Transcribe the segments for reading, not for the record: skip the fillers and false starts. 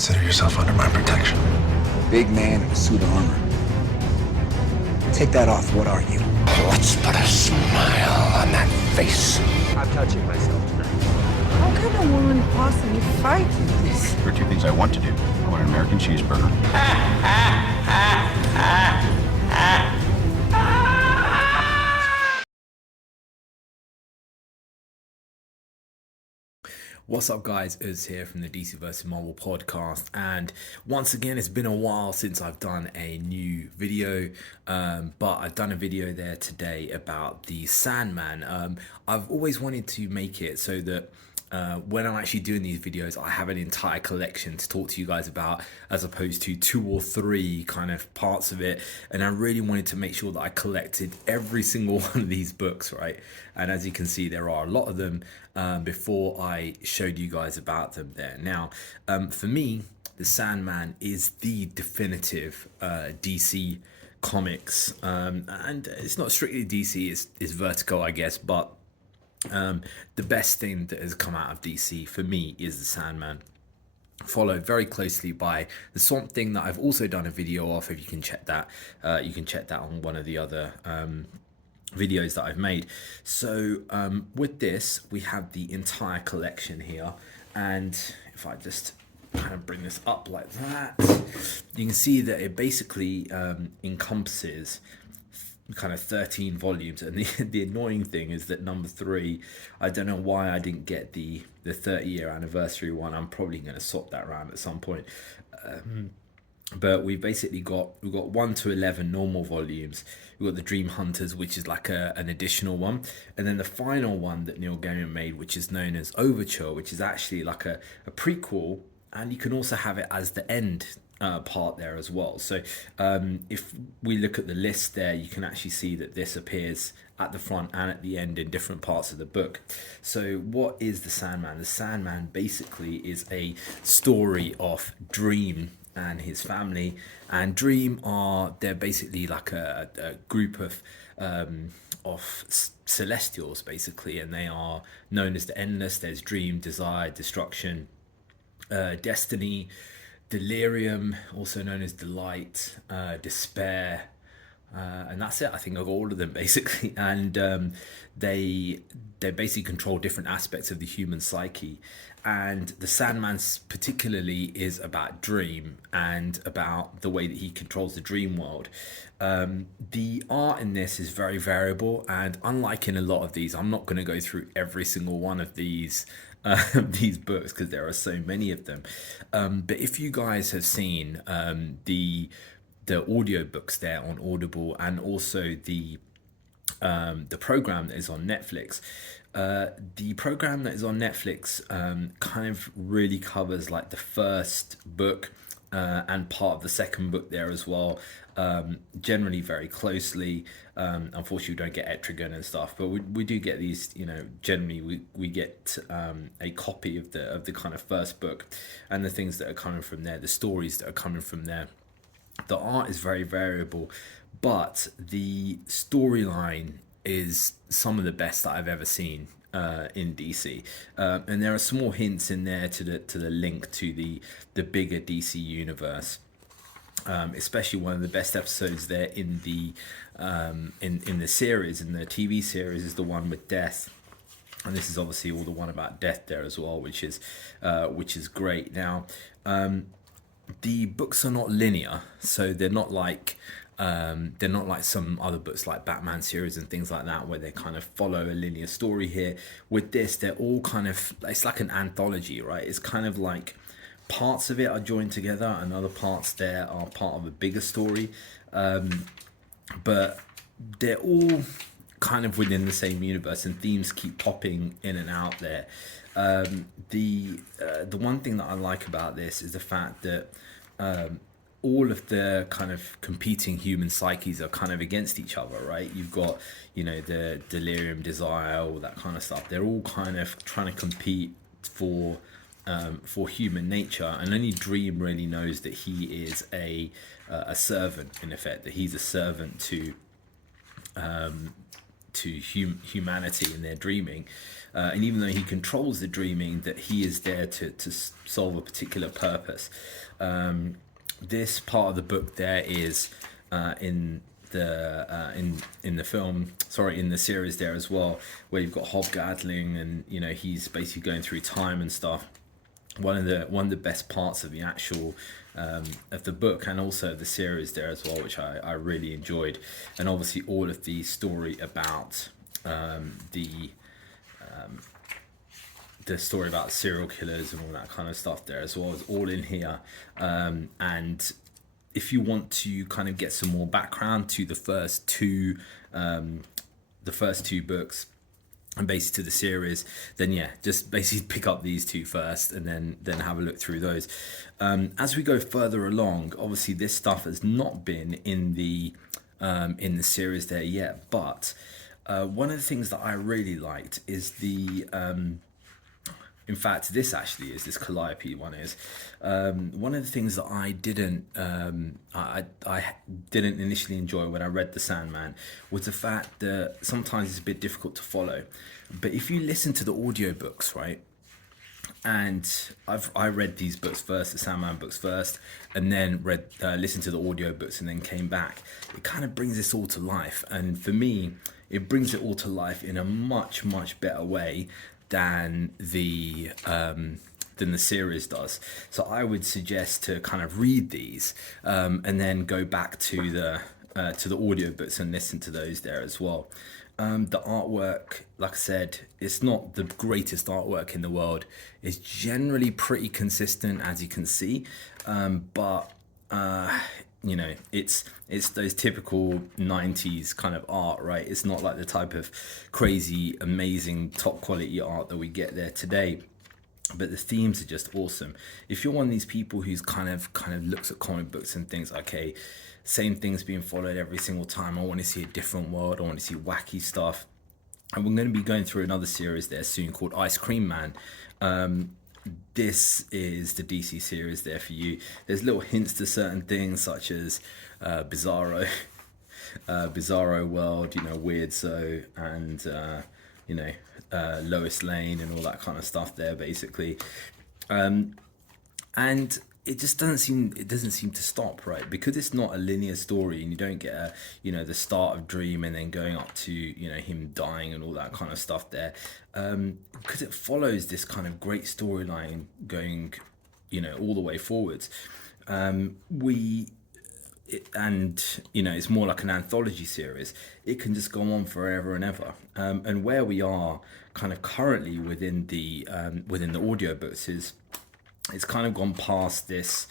Consider yourself under my protection. Big man in a suit of armor. Take that off. What are you? Let's put a smile on that face. I'm touching myself tonight. How can a woman possibly fight this? There are two things I want to do. I want an American cheeseburger. What's up, guys? Uz here from the DC vs Marvel podcast, and once again it's been a while since I've done a new video, but I've done a video there today about the Sandman. I've always wanted to make it so that when I'm actually doing these videos, I have an entire collection to talk to you guys about, as opposed to 2 or 3 kind of parts of it. And I really wanted to make sure that I collected every single one of these books, right? And as you can see, there are a lot of them before I showed you guys about them there. Now, for me, the Sandman is the definitive DC comics, and it's not strictly DC, it's Vertigo, I guess, but the best thing that has come out of DC for me is the Sandman, followed very closely by the Swamp Thing that I've also done a video of. If you can check that, you can check that on one of the other videos that I've made. So with this, we have the entire collection here, and if I just kind of bring this up like that, you can see that it basically encompasses kind of 13 volumes. And the annoying thing is that number 3, I don't know why I didn't get the 30-year anniversary one. I'm probably going to swap that around at some point. But we've basically got 1 to 11 normal volumes. We've got the Dream Hunters, which is like an additional one, and then the final one that Neil Gaiman made, which is known as Overture, which is actually like a prequel, and you can also have it as the end part there as well. So if we look at the list there, you can actually see that this appears at the front and at the end in different parts of the book. So what is the Sandman? The Sandman basically is a story of Dream and his family. And Dream they're basically like a group of celestials basically, and they are known as the Endless. There's Dream, Desire, Destruction, Destiny, Delirium, also known as Delight, Despair, and that's it. I think of all of them basically, and they basically control different aspects of the human psyche. And the Sandman particularly is about Dream and about the way that he controls the dream world. The art in this is very variable, and unlike in a lot of these, I'm not going to go through every single one of these books because there are so many of them. But if you guys have seen the audio books there on Audible, and also the program that is on Netflix, the program that is on Netflix kind of really covers like the first book and part of the second book there as well, generally very closely. Unfortunately, we don't get Etrigan and stuff, but we do get these, generally we get a copy of the kind of first book and the things that are coming from there, the stories that are coming from there. The art is very variable, but the storyline is some of the best that I've ever seen in DC, and there are small hints in there to the link to the bigger DC universe. Especially one of the best episodes there in the series, in the TV series, is the one with Death, and this is obviously all the one about Death there as well, which is great. Now, the books are not linear, so they're not like some other books like Batman series and things like that, where they kind of follow a linear story. Here with this, they're all kind of, it's like an anthology, right? It's kind of like parts of it are joined together and other parts there are part of a bigger story, but they're all kind of within the same universe, and themes keep popping in and out there. The one thing that I like about this is the fact that all of the kind of competing human psyches are kind of against each other, right? You've got, the Delirium, Desire, all that kind of stuff. They're all kind of trying to compete for human nature, and only Dream really knows that he is a servant, in effect, that he's a servant to humanity in their dreaming, and even though he controls the dreaming, that he is there to solve a particular purpose. This part of the book there is in the film, in the series there as well, where you've got Hobgoblin, and he's basically going through time and stuff. One of the best parts of the actual of the book, and also the series there as well, which I really enjoyed. And obviously all of the story about the story about serial killers and all that kind of stuff there as well is all in here. And if you want to kind of get some more background to the first two books and basically to the series, then yeah, just basically pick up these two first and then have a look through those. As we go further along, obviously this stuff has not been in the series there yet, but one of the things that I really liked is in fact, this Calliope one is one of the things that I didn't initially enjoy when I read the Sandman was the fact that sometimes it's a bit difficult to follow. But if you listen to the audiobooks, right, and I read these books first, the Sandman books first, and then listened to the audiobooks and then came back, it kind of brings this all to life. And for me, it brings it all to life in a much, much better way than the series does. So I would suggest to kind of read these and then go back to the audiobooks and listen to those there as well. The artwork, like I said, it's not the greatest artwork in the world. It's generally pretty consistent, as you can see, but it's those typical 90s kind of art, right? It's not like the type of crazy, amazing, top quality art that we get there today. But the themes are just awesome. If you're one of these people who's kind of looks at comic books and thinks, okay, same things being followed every single time, I want to see a different world, I want to see wacky stuff. And we're going to be going through another series there soon called Ice Cream Man. This is the DC series there for you. There's little hints to certain things such as Bizarro World, Weird So, and Lois Lane and all that kind of stuff there basically. And it just doesn't seem to stop, right? Because it's not a linear story, and you don't get the start of Dream and then going up to him dying and all that kind of stuff there, because it follows this kind of great storyline going all the way forwards. It's more like an anthology series. It can just go on forever and ever. And where we are kind of currently within the audiobooks is it's kind of gone past this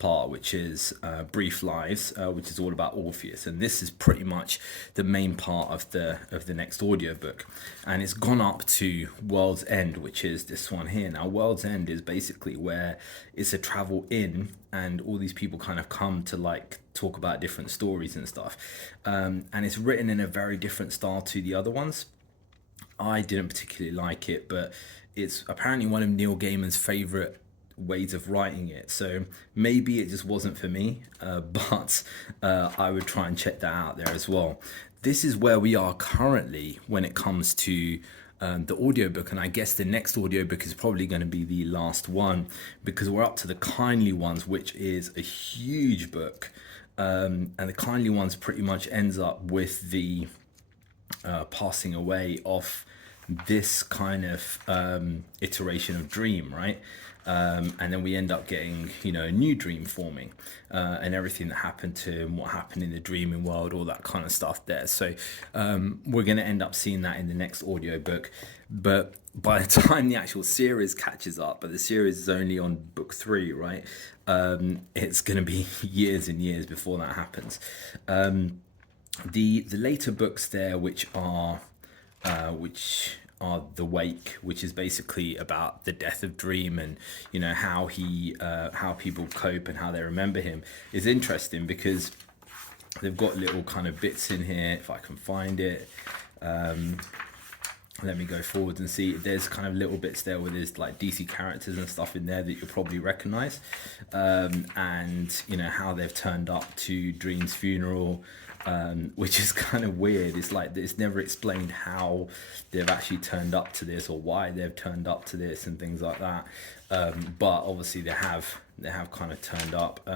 part, which is Brief Lives, which is all about Orpheus, and this is pretty much the main part of the next audiobook, and it's gone up to World's End, which is this one here. Now World's End is basically where it's a travel in, and all these people kind of come to talk about different stories and stuff, and it's written in a very different style to the other ones. I didn't particularly like it, but it's apparently one of Neil Gaiman's favorite ways of writing it, so maybe it just wasn't for me, but I would try and check that out there as well. This is where we are currently when it comes to the audiobook, and I guess the next audiobook is probably going to be the last one, because we're up to the Kindly Ones, which is a huge book, and the Kindly Ones pretty much ends up with the passing away of this kind of iteration of Dream, right? And then we end up getting, a new Dream forming, and everything that happened to him, what happened in the dreaming world, all that kind of stuff there. So we're going to end up seeing that in the next audiobook. But by the time the actual series catches up, but the series is only on book 3, right? It's going to be years and years before that happens. The later books there, which are The Wake, which is basically about the death of Dream and how people cope and how they remember him, is interesting because they've got little kind of bits in here, if I can find it, let me go forward and see. There's kind of little bits there where there's like DC characters and stuff in there that you'll probably recognize, and you know how they've turned up to Dream's funeral, which is kind of weird. It's like it's never explained how they've actually turned up to this or why they've turned up to this and things like that, but obviously they have kind of turned up.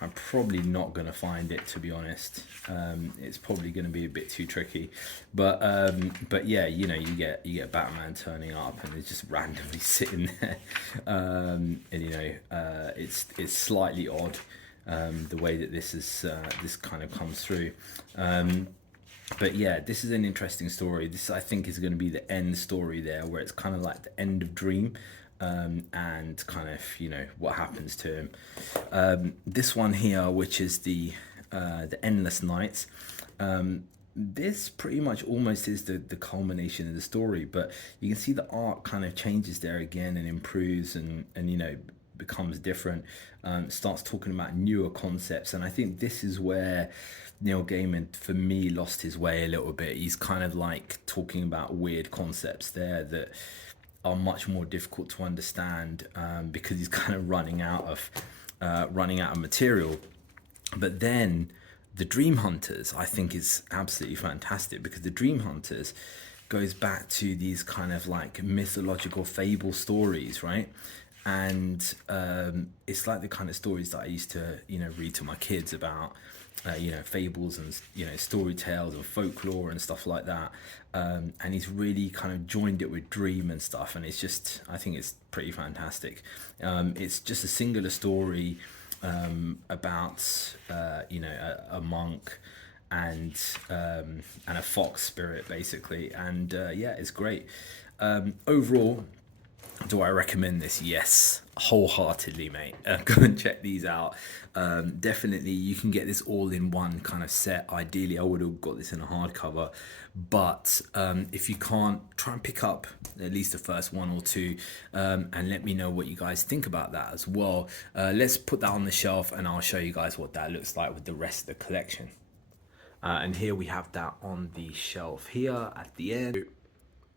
I'm probably not going to find it, to be honest. It's probably going to be a bit too tricky, but yeah, you know, you get Batman turning up and it's just randomly sitting there, and you know, it's slightly odd, the way that this kind of comes through. But yeah, this is an interesting story. This, I think, is going to be the end story there, where it's kind of like the end of Dream. And kind of, you know, what happens to him. This one here, which is the Endless Nights, this pretty much almost is the culmination of the story, but you can see the art kind of changes there again and improves and you know, becomes different, starts talking about newer concepts. And I think this is where Neil Gaiman, for me, lost his way a little bit. He's kind of like talking about weird concepts there that are much more difficult to understand, because he's kind of running out of material. But then the Dream Hunters, I think, is absolutely fantastic, because the Dream Hunters goes back to these kind of like mythological fable stories, right? And it's like the kind of stories that I used to, you know, read to my kids about, you know, fables and, you know, story tales and folklore and stuff like that. And he's really kind of joined it with Dream and stuff, and it's just, I think it's pretty fantastic. It's just a singular story about you know, a monk and a fox spirit, basically, and yeah, it's great. Overall, do I recommend this? Yes, wholeheartedly, mate. Go and check these out. Definitely, you can get this all in one kind of set. Ideally, I would have got this in a hardcover, but if you can't, try and pick up at least the first one or two, and let me know what you guys think about that as well. Let's put that on the shelf, and I'll show you guys what that looks like with the rest of the collection. And here we have that on the shelf here at the end.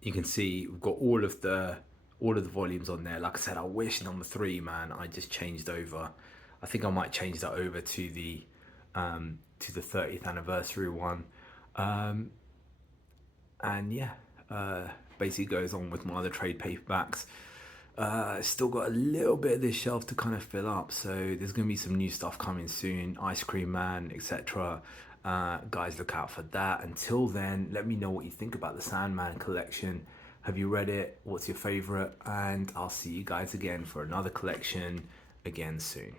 You can see we've got all of the volumes on there. Like I said, I wish number 3, man, I just changed over. I think I might change that over to the 30th anniversary one. And yeah, basically goes on with my other trade paperbacks. Still got a little bit of this shelf to kind of fill up, so there's gonna be some new stuff coming soon, Ice Cream Man, etc. Guys, look out for that. Until then, let me know what you think about the Sandman collection. Have you read it? What's your favorite? And I'll see you guys again for another collection again soon.